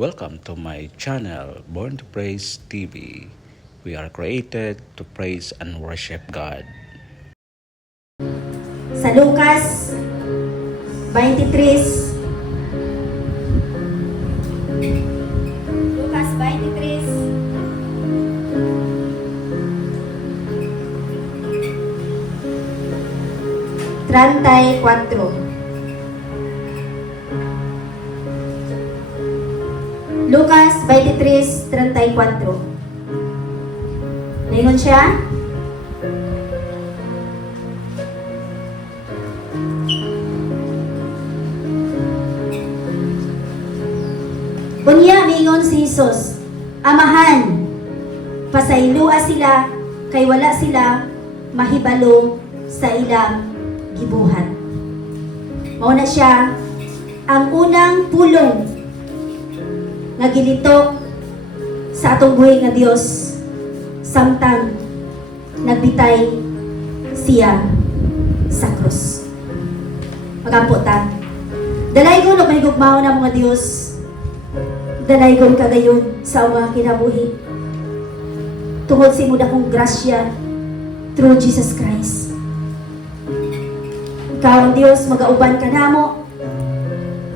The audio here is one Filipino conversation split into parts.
Welcome to my channel, Born to Praise TV. We are created to praise and worship God. Sa Lucas 23, Lucas 23, Lucas 23:34. Ningon siya? Unya mingon si Jesus, Amahan, pasaylua sila kay wala sila mahibalo sa ilang gibuhat. Mao na siya ang unang pulong nga gilitok sa atong buhay nga Dios samtang nagbitay siya sa krus. Magampo ta. Dalaygon og mahigugmaon na mga Dios. Dalaygon kagayon sa mga kinabuhi. Tungod sa imo dakong grasya through Jesus Christ. Ikaw ang Dios, magauban ka namo.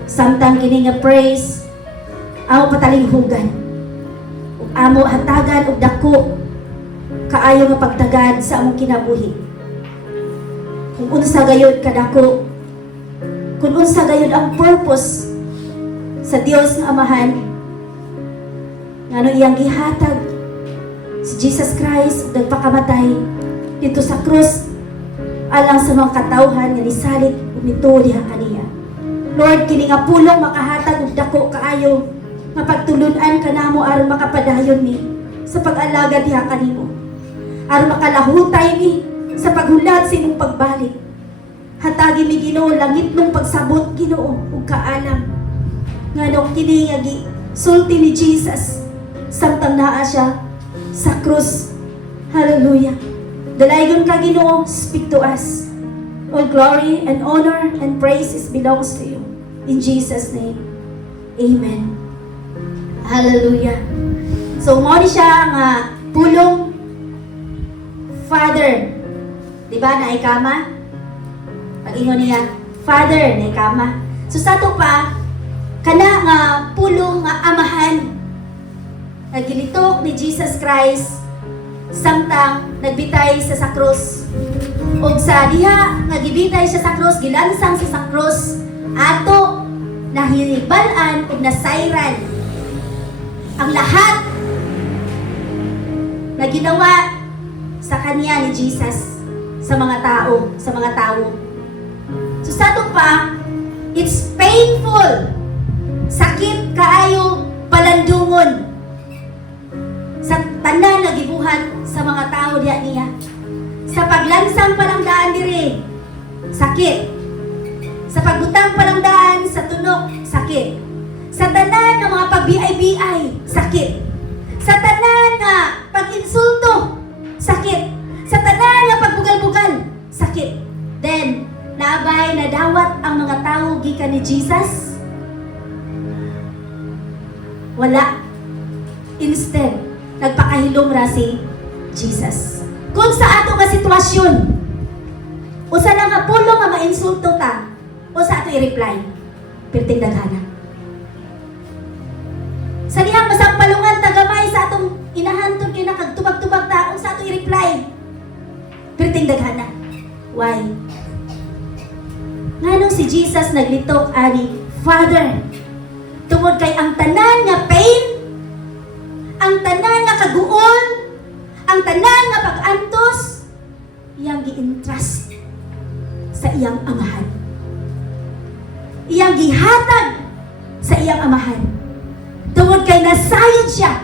Samtang kini nga praise, amo patalinghugan. Ug amo hatagan og dako kaayo nga pagtagad sa among kinabuhi. Kung unsa gayud kadako, kung unsa gayud ang purpose sa Dios nga Amahan, ngano iyang gihatag si Jesus Christ nagpakamatay dito sa krus alang sa mga katawhan nga nisalig ug nituo diha kaniya. Lord, kini nga pulong makahatag og dako kaayo nga pagtulun-an kanamo aron makapadayon mi sa pag-alaga diha kanimo. Aron makalahutay mi sa paghulat sa imong pagbalik. Hatagi mi Ginoo langit nung pagsabot Ginoo ug kaalam. Ngano kini nga sulti ni Jesus samtang naa siya sa krus. Hallelujah. Dalaygon ka Ginoo, speak to us. All glory and honor and praises belongs to you. In Jesus' name. Amen. Hallelujah. So, mo ni siya nga pulong Father. Diba na ikama? Pag-ingon niya, Father na ikama. So, sa ito pa, kana nga pulong nga Amahan. Nagilitok ni Jesus Christ samtang nagbitay sa krus. Og sa diha nga gibitay siya sa krus, gilansang siya sa krus, ato nahilibalan ug nasayran ang lahat na ginawa sa kanya ni Jesus sa mga tao, So sa ito pa, it's painful. Sakit kaayo palandungon sa tanan nga gibuhat sa mga tao diha niya. Sa paglansang palamdaan diri, sakit. Sa pagbutang palamdaan sa tunok, sakit. Sa tanan nga mga pag-BI-BI, sakit. Sa tanan nga pag-insulto, sakit. Sa tanan nga pagbugal-bugal, sakit. Then, naabay nadawat ang mga tao gikan ni Jesus? Wala. Instead, nagpakahilom ra si Jesus. Kung sa ato nga sitwasyon, usa lang nga pulong nga mainsulto ta, o sa ato i-reply, perting daghana. Sa dihang masampalungan tagamay sa atong inahantod kay nakagtubag-tubag ta, o sa ato i-reply, perting daghana. Why? Nganong si Jesus naglitok ani, Father, tungod kay ang tanan nga pain, ang tanan nga kaguol, ang tanan nga pag-antos, iyang gi-entrust sa iyang Amahan. Iyang gihatag sa iyang Amahan. Tungod kay nasayod siya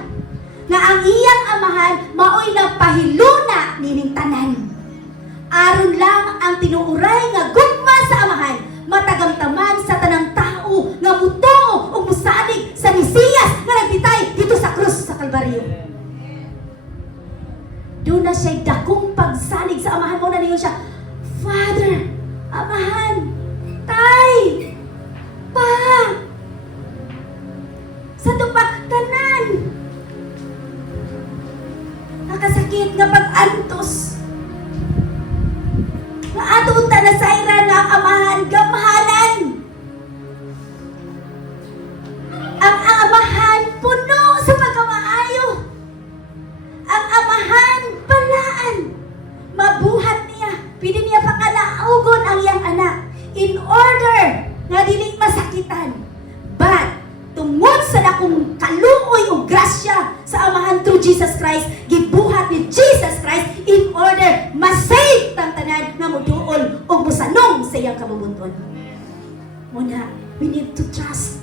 nga ang iyang Amahan maoy nagpahiluna nining tanan. Aron lang ang tinuuray nga gugma sa Amahan matagamtaman sa tanang tao nga mutungo ug musalig sa Mesiyas nga nagbitay dito sa krus sa Kalbaryo. Doon na siya dakong pagsalig sa Amahan mo na niyo siya, Father, Amahan, Tay, Pa, sa to pa Jesus. Nga ato ta na sayra nga ang amahan, gamahalan. Ang amahan puno sa pagkamaayo. Ang amahan balaan. Mabuhat niya. Pili niya pakalaugon ang iyang anak. In order nga dili masakitan. But tungod sa dakong kaluoy o grasya sa amahan through Jesus Christ, gibuhat ni Jesus Christ in order masave tang tanan nga moduol o musanong sa iyang kabubuton. Muna, we need to trust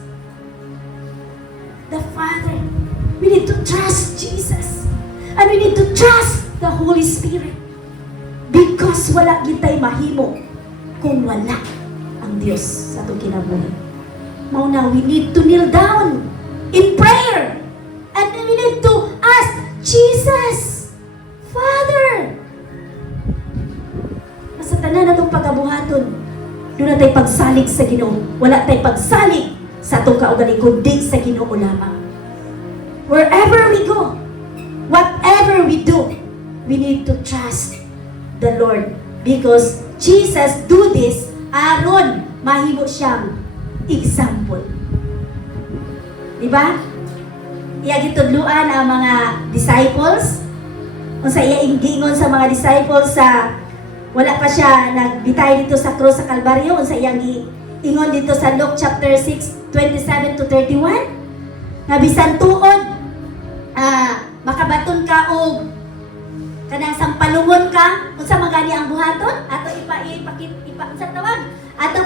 the Father. We need to trust Jesus. And we need to trust the Holy Spirit. Because wala gitay mahimo kung wala ang Diyos sa itong kinabuhi. Mauna, we need to kneel down in prayer. And we need to ask Jesus, Father, sa tanan na itong pagabuhaton, doon na tayo pagsalig sa Ginoo. Wala tayo pagsalig sa itong kaugali, kundi sa Ginoo lamang. Wherever we go, whatever we do, we need to trust the Lord. Because Jesus do this, aron mahimo siyang example. Diba? Iya gitudluan ang mga disciples. Kung sa iya ingingon sa mga disciples sa wala pa siya nagbitay dito sa krus sa Kalbaryo, kung sa iyang ingon dito sa Luke chapter 6, 27 to 31, nga bisan tuod, makabaton ka o kanang sampalungon ka, kung sa magani ang buhaton, ato sa tawag, ato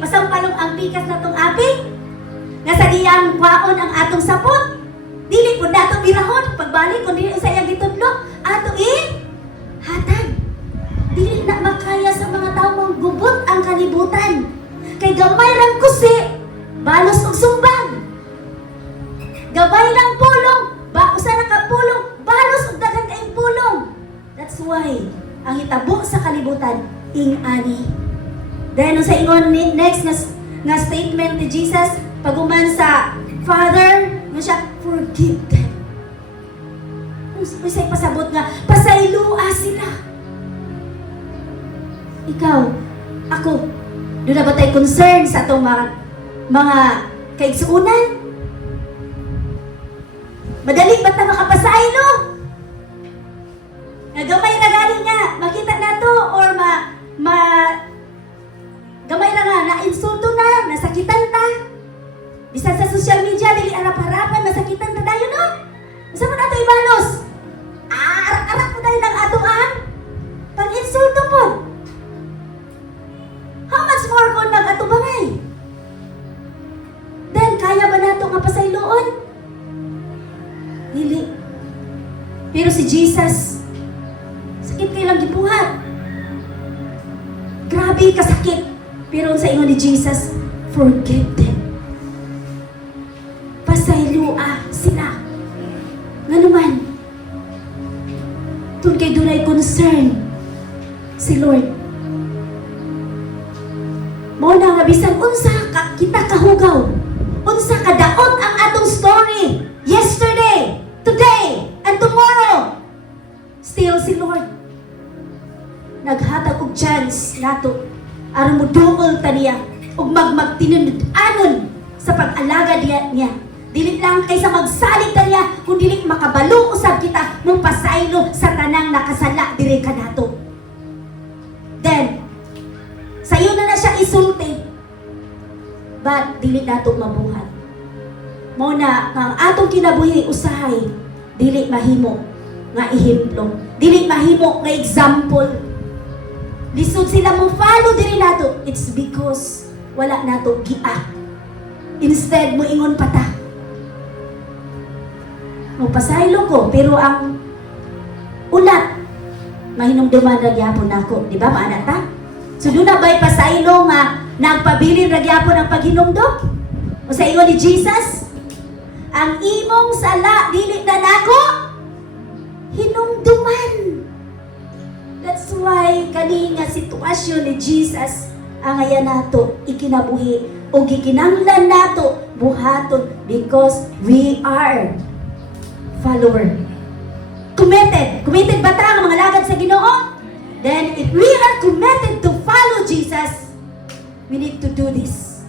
pasampalong ang pikas na tong aping, nga sa diyang kwaon ang atong sapot, dili po dato birahon, pagbalik, kung dili sa iyang gitudlo, ato hatag. Dili na makaya sa mga tao mong gubot ang kalibutan. Kay gamay lang kusi, balos og sumbang. Gabay lang pulong, usa na ka pulong, balos og daghan kayong pulong. That's why ang hitabo sa kalibutan ing-ani. Then sa ingon next nga statement ni Jesus paguman sa Father, nga siya forgive them. Usay pasabot nga pasaylua sila. Ikaw, ako, doon na ba tayo concern sa itong mga kaigsuunan? Madali ba ito makapasaylo? Nagamay na galing nga, makita na to, or gamay na nga, na-insulto na, nasakitan ta. Bisan sa social media, dili arap-harapan, nasakitan ta tayo, no? Masa mo na ito ibalos? Arak-arak mo tayo ng atuan? Pag-insulto po. How much more kung mag-atubangay? Then, kaya ba nato nga pasayloon? Dili. Pero si Jesus, sakit kayo lang gibuhat. Grabe kasakit. Pero sa ingon ni Jesus, forgive them. Pasaylua sila. Nga naman, tun kay dunay concern si Lord. Mao na nga bisan unsa ka kita kahugaw, unsa ka daot ang atong story yesterday, today, and tomorrow, still si Lord naghatag og chance nato aron moduol ta niya ug magtinud-anon sa pag-alaga niya. Dili lang kaysa magsalig ta niya, kung dili makabalo usab kita mong pasaylo sa tanang nakasala diri kanato. Then sayo na siya isulti, but dili nato mabuhat. Mao na ang atong kinabuhi usahay, dili mahimo nga ehemplo, dili mahimo nga example. Lisod sila mo follow diri nato, it's because wala nato giat. Instead mo ingon pata, pasaylo ko, pero ang ulat mahinumduman ra gyapon nako, di ba maana ta? So doon na ba'y pasaylo nga nagpabilin ra gyapon ang paghinumdum? O sa ingon ni Jesus, ang imong sala dili na nako hinumduman. That's why kani nga sitwasyon ni Jesus ang ayan nato ikinabuhi o gikinanglan nato buhaton because we are follower. committed. Committed ba ta ang mga lagad sa Ginoo? Then, if we are committed to follow Jesus, we need to do this.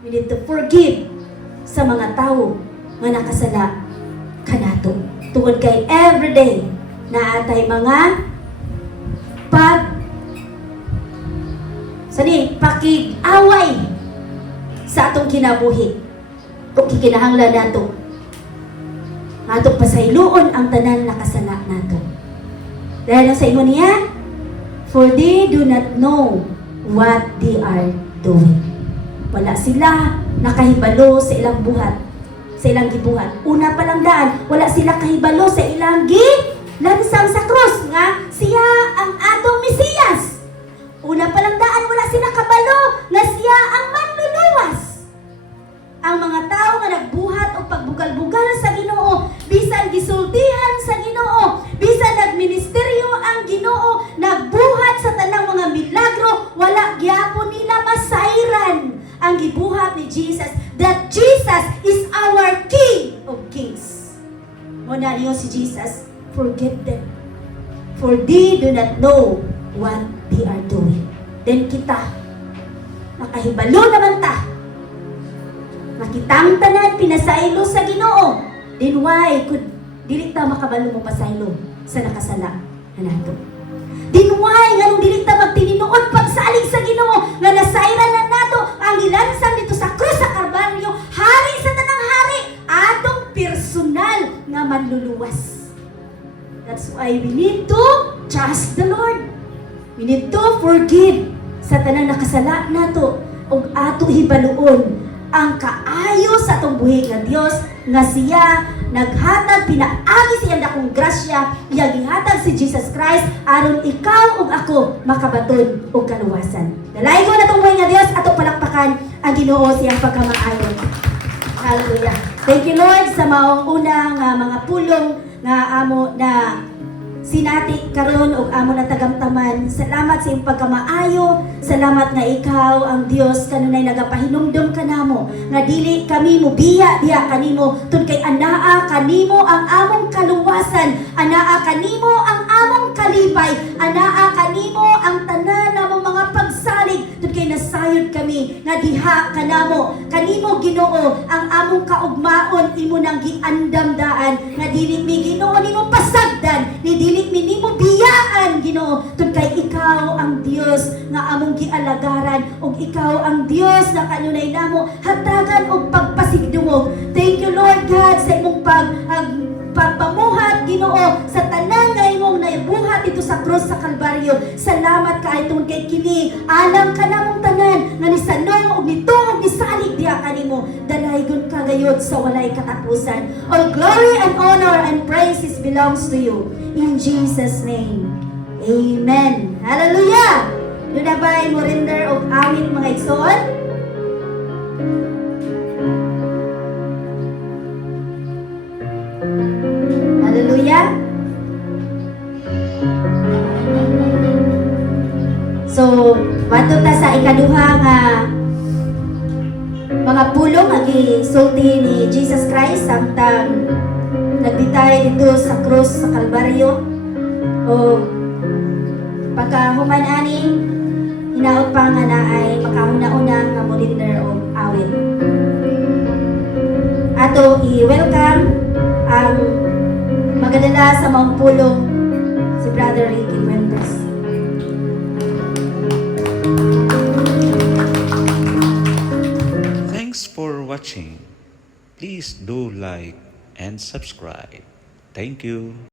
We need to forgive sa mga tao nga nakasala kanato. Tungod kay everyday na atay mga pakig-away sa atong kinabuhi. Kung kikinahanglan nato, atong pasayloon ang tanan nakasala nato. Dahil sa imo niya, for they do not know what they are doing. Wala sila nakahibalo sa ilang buhat, sa ilang gibuhat. Una pa lang daan, wala sila kahibalo sa ilang lansang sa krus nga siya ang atong Mesiyas. Una pa lang daan, wala sila kabalo nga siya ang manluluwas. Ang mga tao nga nagbuhat o pagbugal-bugal sa Ginoo, bisan gisultihan sa Ginoo, bisan nagministeryo ang Ginoo, nagbuhat sa tanang mga milagro, wala gyapon nila masayran ang gibuhat ni Jesus, that Jesus is our King of Kings. Muna niyo si Jesus, forgive them, for they do not know what they are doing. Then kita, nakahibalo naman ta, nakitang tanan pinasaylo sa Ginoo. Then why could dili ta makabalo mo pasaylo sa nakasala nato? Then why nga nung dili ta magtininuod pagsalig sa Ginoo nga nasayran na nato ang ilansang dito sa krus sa Kalbaryo, hari sa tanang hari, atong personal nga manluluwas. That's why we need to trust the Lord. We need to forgive sa tanang nakasala nato ug ato hibaluon ang kaayo sa atong buhi nga Dios nga siya naghatag pinaagi siya dakong grasya iya gihatag si Jesus Christ aron ikaw ug ako makabaton og kaluwasan. Dalaygon natong buhi nga Dios ato palakpakan ang Ginoo siyang pagkamaayo. Hallelujah. Thank you Lord sa maong unang mga pulong nga amo na sinati karon og amo na tagamtaman. Salamat sa iyong pagkamaayo. Salamat nga ikaw ang Dios kanunay nagapahinumdom kanamo nga dili kami mubiya diha kanimo tud kay anaa kanimo ang among kaluwasan, anaa kanimo ang among kalipay, anaa kanimo ang tanan namong mga pagsalig tud kay nasayod kami nga diha kanamo kanimo Ginoo ang among kaugmaon imo nang giandam-daan nga dili mi Ginoo nimo pasagdan ni dili mi nimo biyaan Ginoo tud kay ikaw ang Dios nga among gialagaran ug ikaw ang Dios na kanunay namo hatagan og pagpasigdungog. Thank you Lord God sa imong pagpamuhat Ginoo sa tanan nga imong naibuhat dito sa krus sa Kalbaryo. Salamat kaayo tungod kay kini alang ka namong tanan nga nisanong ug nituog nisalig diha kanimo. Dalaygon ka gayud sa walay katapusan. All glory and honor and praises belongs to you. In Jesus' name. Amen. Hallelujah! Doon na ba'y mo render og awit mga igsoon? Hallelujah! So, bato ta sa ikaduha nga mga pulong nga gisulti ni Jesus Christ samtang nagbitay dito sa krus sa Kalbaryo. O pagkahuman aning hinaot pa nga na ay makahuna-una nga mo render og awit. Ato i-welcome ang magadala sa maong pulong si Brother Ricky Fuentes. Thanks for watching. Please do like and subscribe. Thank you.